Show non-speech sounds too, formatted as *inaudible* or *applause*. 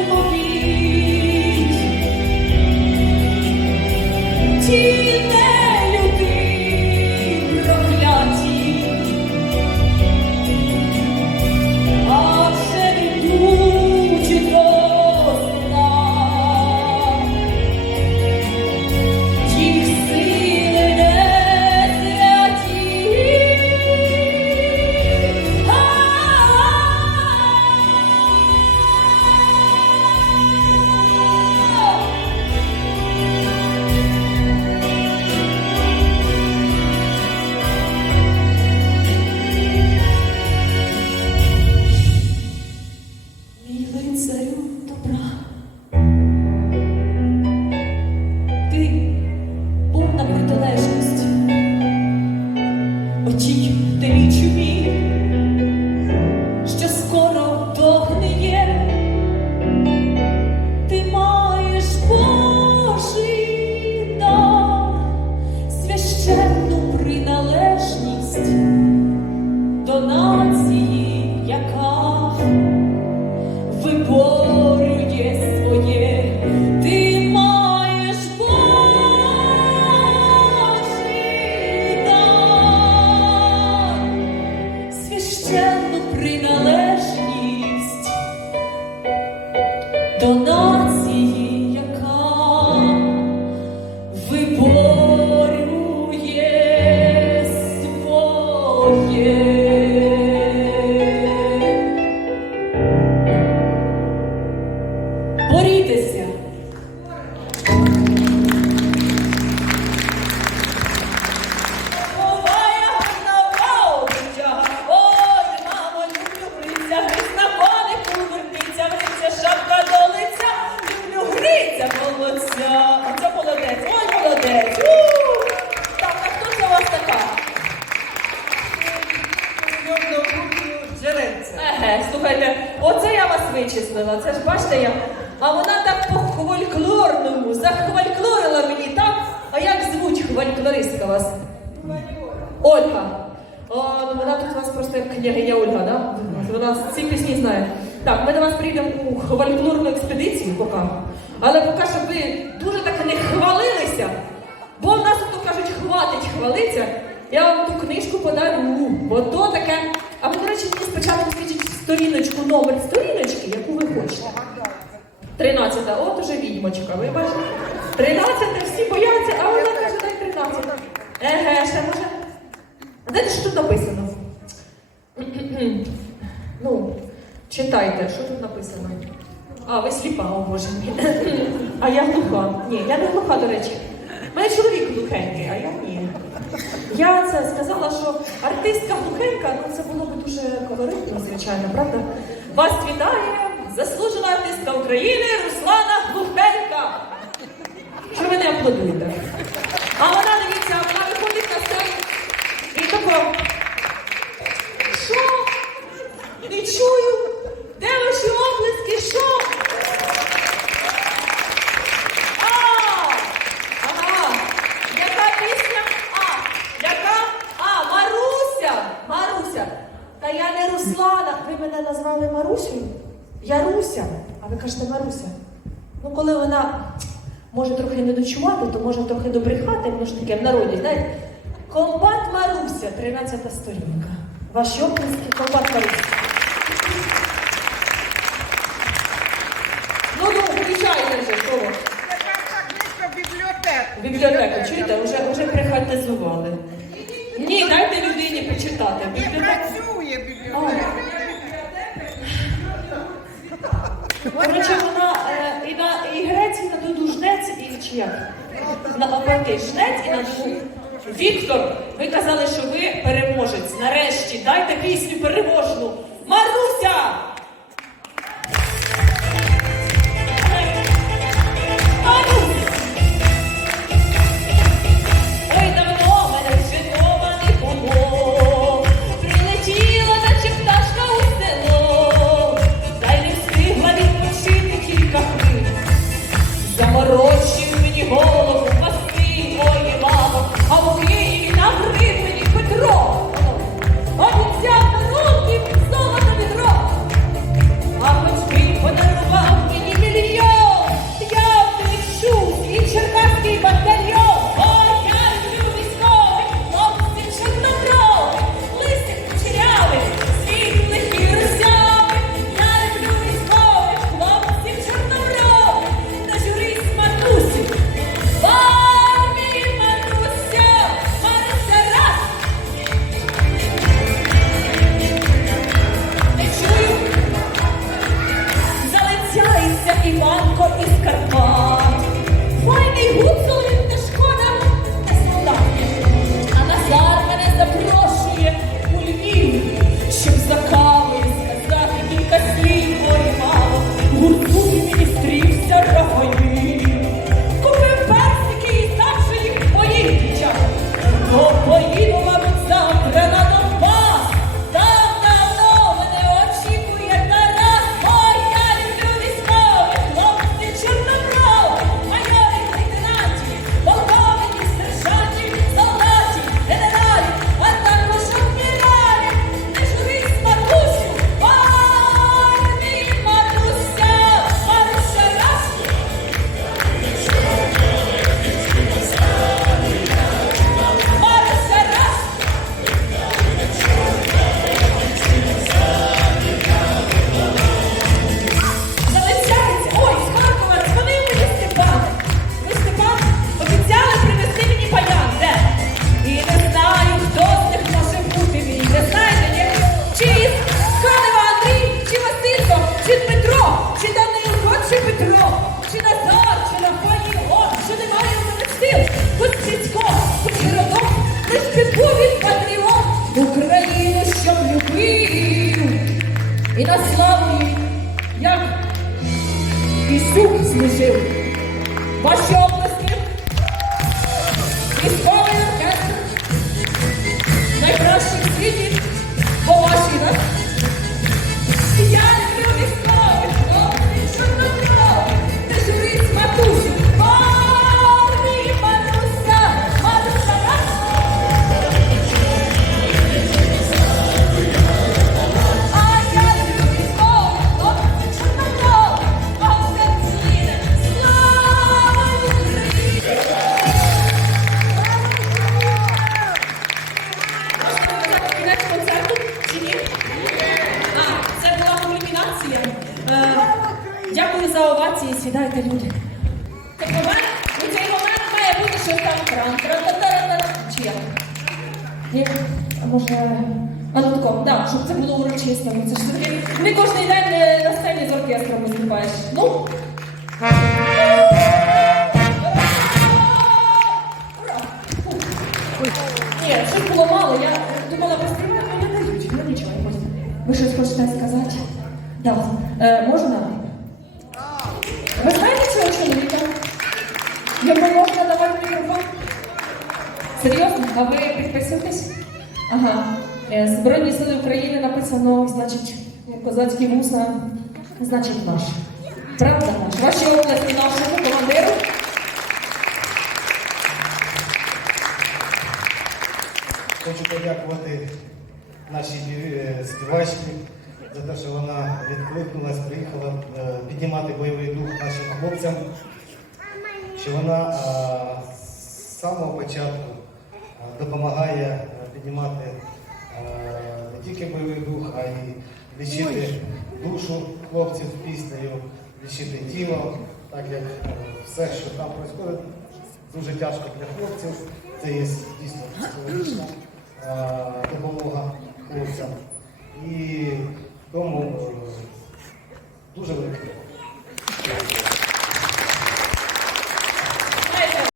people be звуть вас? Ольга. О, ну вона тут у вас просто княгиня Ольга, да? Вона ці пісні знає. Так, ми до вас прийдемо у хвальклорну експедицію поки. Але поки щоб ви дуже так не хвалилися, бо в нас тут кажуть, хватить хвалиться. Я вам ту книжку подарю, бо то таке. А ви, до речі, мені спочатку скажіть сторіночку, номер сторіночки, яку ви хочете. Тринадцята, от уже відьмочка, ви бачите? Тринадцята, всі бояться, а вона каже. Еге, ще може. Знаєте, що тут написано? *clears throat* ну, читайте, що тут написано. А, ви сліпа, о боже а я глуха. Ні, я не глуха, до речі. У мене чоловік глухенький, а я ні. Я це сказала, що артистка глухенька, ну це було б дуже колоритно, звичайно, правда? Вас вітає заслужена артистка України Руслана Глухенька. Що ви не аплодуєте? А вона дивіться, вона виходить на сцену і тако. Що? Не чую. Де ваші оплески? Що? А! Яка пісня? Яка? А, Маруся! Маруся. Та я не Руслана. Ви мене назвали Марусею? Я Руся. А ви кажете Маруся. Ну, коли вона може трохи не дочувати, то може трохи добрехати, воно ж таке в народі, знаєте. Комбат Маруся, 13 сторінка. Ваші оплески, комбат Маруся. Ну, ну, включайте вже, бібліотеку. Бібліотеку, чуєте, вже, вже прихватизували. Ні, дайте людині почитати. Не працює бібліотека. Коротше, вона е, і на і грець, і на дуду чи? Навпаки, жнець і на дуду. Віктор, ви казали, що ви переможець. Нарешті дайте пісню переможну. Маруся! Петро, чи Данилко, чи Петро, чи Назар, чи Рафаїл, що немає в мене сил, хоч Цицько, хоч Геродот, лиш підповідь патріот, Україну, щоб любив, і на славу їй, як Ісус служив. Ваші як? Може. Ну да, щоб це було урочисто. Це ж все-таки не кожен день е, на сцені з оркестром виступаєш. Ну. Ні, щось було мало. Я думала, пострімати не дають. Ну нічого. Ви щось хочете сказати? Да. Е, можна? Збройні сили України написано, значить, козацькі вуса, значить наш. Правда наш? Ваші області нашому командиру. Хочу подякувати нашій е, співачці за те, що вона відкликнулась, приїхала е, піднімати бойовий дух нашим хлопцям, що вона е, з самого початку е, допомагає е, піднімати е, не тільки бойовий дух, а й лічити душу хлопців піснею, лічити тіло, так як е, все, що там відбувається, дуже тяжко для хлопців. Це є дійсно психологічна е, допомога хлопцям. І тому е, дуже велике